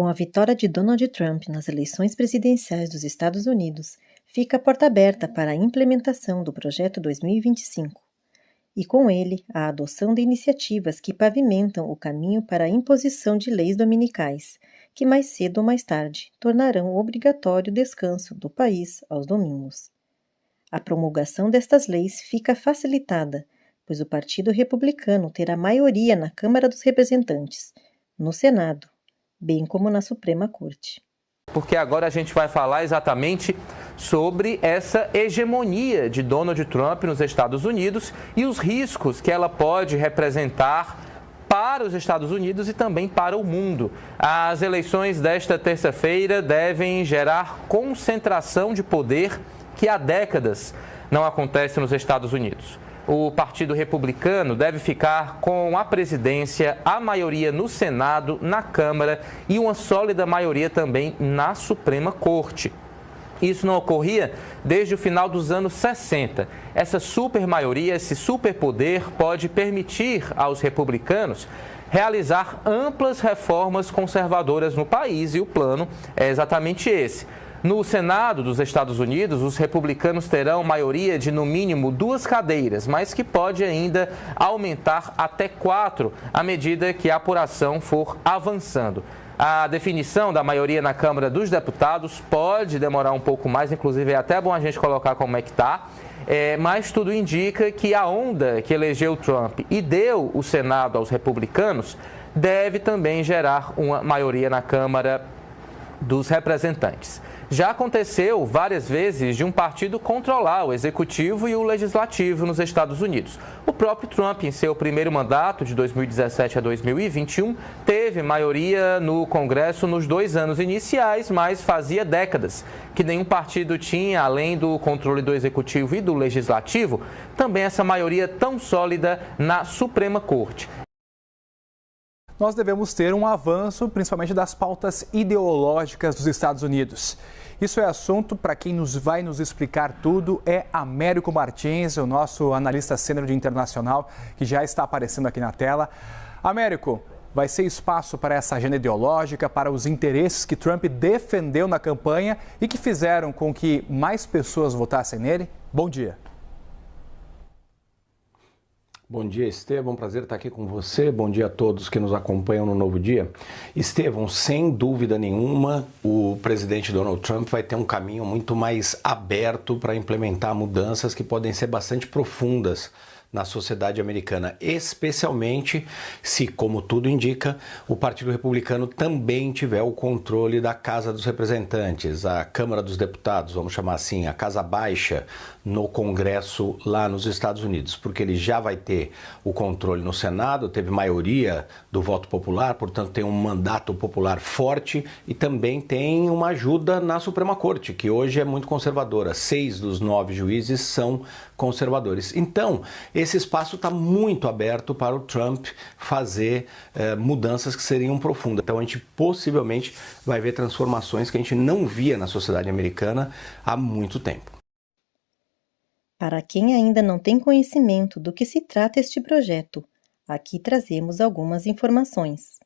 Com a vitória de Donald Trump nas eleições presidenciais dos Estados Unidos, fica a porta aberta para a implementação do Projeto 2025, e com ele a adoção de iniciativas que pavimentam o caminho para a imposição de leis dominicais, que mais cedo ou mais tarde tornarão obrigatório o descanso do país aos domingos. A promulgação destas leis fica facilitada, pois o Partido Republicano terá maioria na Câmara dos Representantes, no Senado, bem como na Suprema Corte. Porque agora a gente vai falar exatamente sobre essa hegemonia de Donald Trump nos Estados Unidos e os riscos que ela pode representar para os Estados Unidos e também para o mundo. As eleições desta terça-feira devem gerar concentração de poder que há décadas não acontece nos Estados Unidos. O Partido Republicano deve ficar com a presidência, a maioria no Senado, na Câmara e uma sólida maioria também na Suprema Corte. Isso não ocorria desde o final dos anos 60. Essa supermaioria, esse superpoder pode permitir aos republicanos realizar amplas reformas conservadoras no país e o plano é exatamente esse. No Senado dos Estados Unidos, os republicanos terão maioria de no mínimo 2 cadeiras, mas que pode ainda aumentar até 4 à medida que a apuração for avançando. A definição da maioria na Câmara dos Deputados pode demorar um pouco mais, inclusive é até bom a gente colocar como é que está, mas tudo indica que a onda que elegeu Trump e deu o Senado aos republicanos deve também gerar uma maioria na Câmara dos Representantes. Já aconteceu várias vezes de um partido controlar o executivo e o legislativo nos Estados Unidos. O próprio Trump, em seu primeiro mandato, de 2017 a 2021, teve maioria no Congresso nos 2 anos iniciais, mas fazia décadas que nenhum partido tinha, além do controle do executivo e do legislativo, também essa maioria tão sólida na Suprema Corte. Nós devemos ter um avanço, principalmente das pautas ideológicas dos Estados Unidos. Isso é assunto para quem vai nos explicar tudo, é Américo Martins, o nosso analista sênior de internacional, que já está aparecendo aqui na tela. Américo, vai ser espaço para essa agenda ideológica, para os interesses que Trump defendeu na campanha e que fizeram com que mais pessoas votassem nele? Bom dia. Bom dia, Estevão. Prazer estar aqui com você. Bom dia a todos que nos acompanham no Novo Dia. Estevão, sem dúvida nenhuma, o presidente Donald Trump vai ter um caminho muito mais aberto para implementar mudanças que podem ser bastante profundas na sociedade americana, especialmente se, como tudo indica, o Partido Republicano também tiver o controle da Casa dos Representantes, a Câmara dos Deputados, vamos chamar assim, a Casa Baixa no Congresso lá nos Estados Unidos, porque ele já vai ter o controle no Senado, teve maioria do voto popular, portanto tem um mandato popular forte e também tem uma ajuda na Suprema Corte, que hoje é muito conservadora. 6 dos 9 juízes são conservadores. Então, esse espaço está muito aberto para o Trump fazer mudanças que seriam profundas. Então, a gente possivelmente vai ver transformações que a gente não via na sociedade americana há muito tempo. Para quem ainda não tem conhecimento do que se trata este projeto, aqui trazemos algumas informações.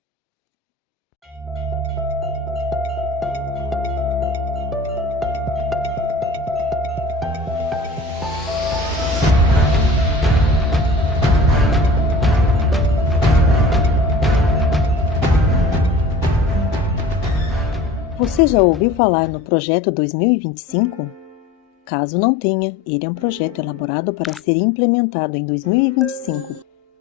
Você já ouviu falar no Projeto 2025? Caso não tenha, ele é um projeto elaborado para ser implementado em 2025.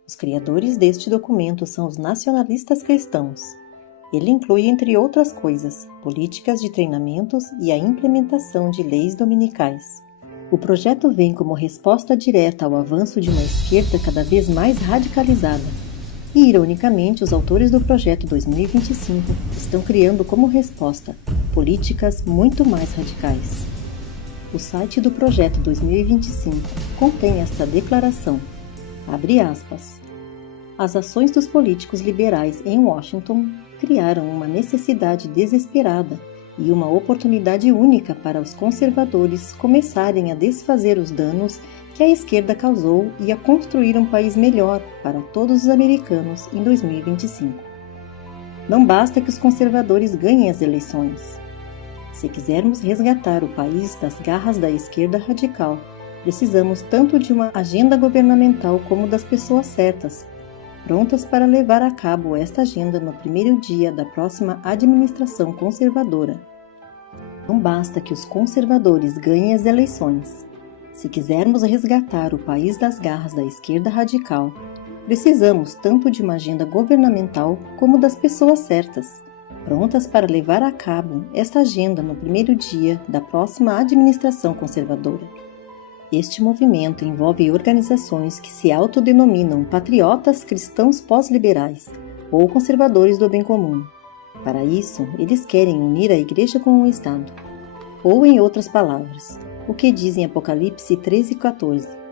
Os criadores deste documento são os nacionalistas cristãos. Ele inclui, entre outras coisas, políticas de treinamentos e a implementação de leis dominicais. O projeto vem como resposta direta ao avanço de uma esquerda cada vez mais radicalizada. E, ironicamente, os autores do Projeto 2025 estão criando como resposta políticas muito mais radicais. O site do Projeto 2025 contém esta declaração, abre aspas, as ações dos políticos liberais em Washington criaram uma necessidade desesperada e uma oportunidade única para os conservadores começarem a desfazer os danos que a esquerda causou e a construir um país melhor para todos os americanos em 2025. Não basta que os conservadores ganhem as eleições. Se quisermos resgatar o país das garras da esquerda radical, precisamos tanto de uma agenda governamental como das pessoas certas, prontas para levar a cabo esta agenda no primeiro dia da próxima administração conservadora. Não basta que os conservadores ganhem as eleições. Se quisermos resgatar o país das garras da esquerda radical, precisamos tanto de uma agenda governamental como das pessoas certas, prontas para levar a cabo esta agenda no primeiro dia da próxima administração conservadora. Este movimento envolve organizações que se autodenominam patriotas cristãos pós-liberais ou conservadores do bem comum. Para isso, eles querem unir a Igreja com o Estado. Ou, em outras palavras, o que diz em Apocalipse 13:14,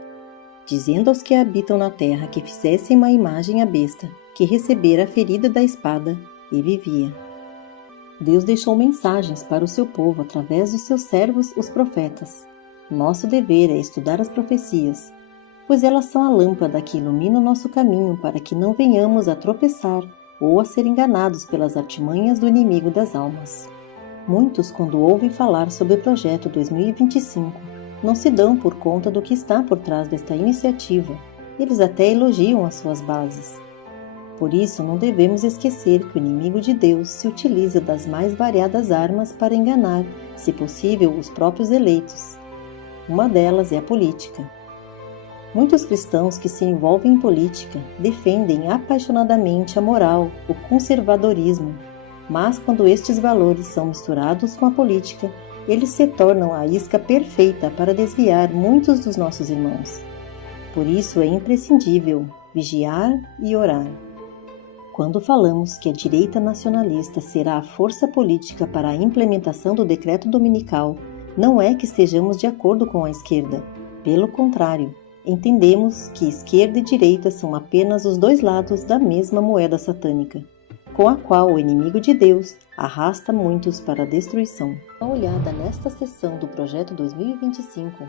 dizendo aos que habitam na terra que fizessem uma imagem à besta, que recebera a ferida da espada e vivia. Deus deixou mensagens para o seu povo através dos seus servos, os profetas. Nosso dever é estudar as profecias, pois elas são a lâmpada que ilumina o nosso caminho para que não venhamos a tropeçar ou a ser enganados pelas artimanhas do inimigo das almas. Muitos, quando ouvem falar sobre o Projeto 2025, não se dão por conta do que está por trás desta iniciativa. Eles até elogiam as suas bases. Por isso, não devemos esquecer que o inimigo de Deus se utiliza das mais variadas armas para enganar, se possível, os próprios eleitos. Uma delas é a política. Muitos cristãos que se envolvem em política defendem apaixonadamente a moral, o conservadorismo, mas quando estes valores são misturados com a política, eles se tornam a isca perfeita para desviar muitos dos nossos irmãos. Por isso é imprescindível vigiar e orar. Quando falamos que a direita nacionalista será a força política para a implementação do decreto dominical, não é que estejamos de acordo com a esquerda. Pelo contrário, entendemos que esquerda e direita são apenas os dois lados da mesma moeda satânica, com a qual o inimigo de Deus arrasta muitos para a destruição. Uma olhada nesta seção do Projeto 2025,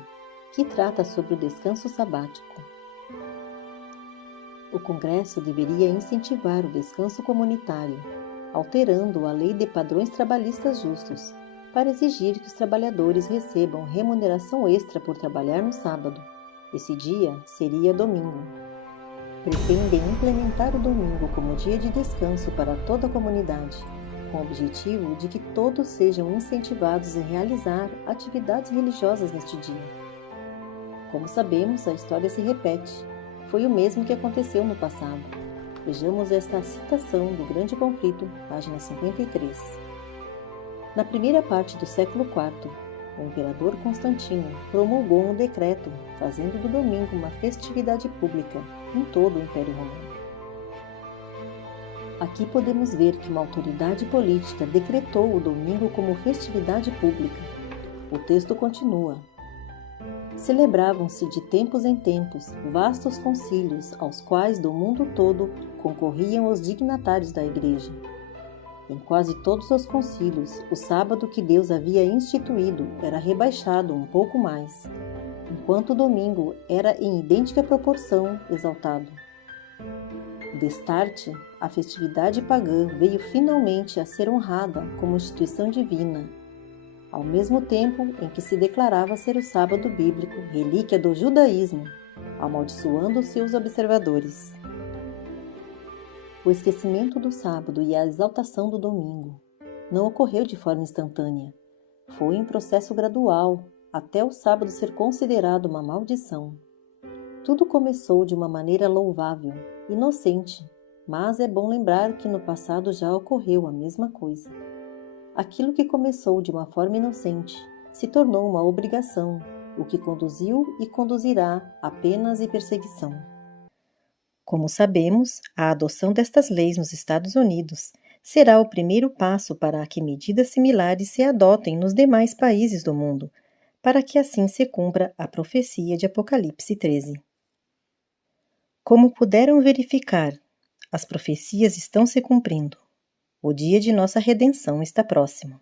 que trata sobre o descanso sabático. O Congresso deveria incentivar o descanso comunitário, alterando a Lei de Padrões Trabalhistas Justos, para exigir que os trabalhadores recebam remuneração extra por trabalhar no sábado. Esse dia seria domingo. Pretendem implementar o domingo como dia de descanso para toda a comunidade, com o objetivo de que todos sejam incentivados a realizar atividades religiosas neste dia. Como sabemos, a história se repete. Foi o mesmo que aconteceu no passado. Vejamos esta citação do Grande Conflito, página 53. Na primeira parte do século IV, o imperador Constantino promulgou um decreto fazendo do domingo uma festividade pública em todo o Império Romano. Aqui podemos ver que uma autoridade política decretou o domingo como festividade pública. O texto continua. Celebravam-se de tempos em tempos vastos concílios aos quais do mundo todo concorriam os dignatários da Igreja. Em quase todos os concílios, o sábado que Deus havia instituído era rebaixado um pouco mais, enquanto o domingo era em idêntica proporção exaltado. Destarte, a festividade pagã veio finalmente a ser honrada como instituição divina, ao mesmo tempo em que se declarava ser o sábado bíblico relíquia do judaísmo, amaldiçoando seus observadores. O esquecimento do sábado e a exaltação do domingo não ocorreu de forma instantânea. Foi um processo gradual, até o sábado ser considerado uma maldição. Tudo começou de uma maneira louvável, inocente, mas é bom lembrar que no passado já ocorreu a mesma coisa. Aquilo que começou de uma forma inocente se tornou uma obrigação, o que conduziu e conduzirá a penas e perseguição. Como sabemos, a adoção destas leis nos Estados Unidos será o primeiro passo para que medidas similares se adotem nos demais países do mundo, para que assim se cumpra a profecia de Apocalipse 13. Como puderam verificar, as profecias estão se cumprindo. O dia de nossa redenção está próximo.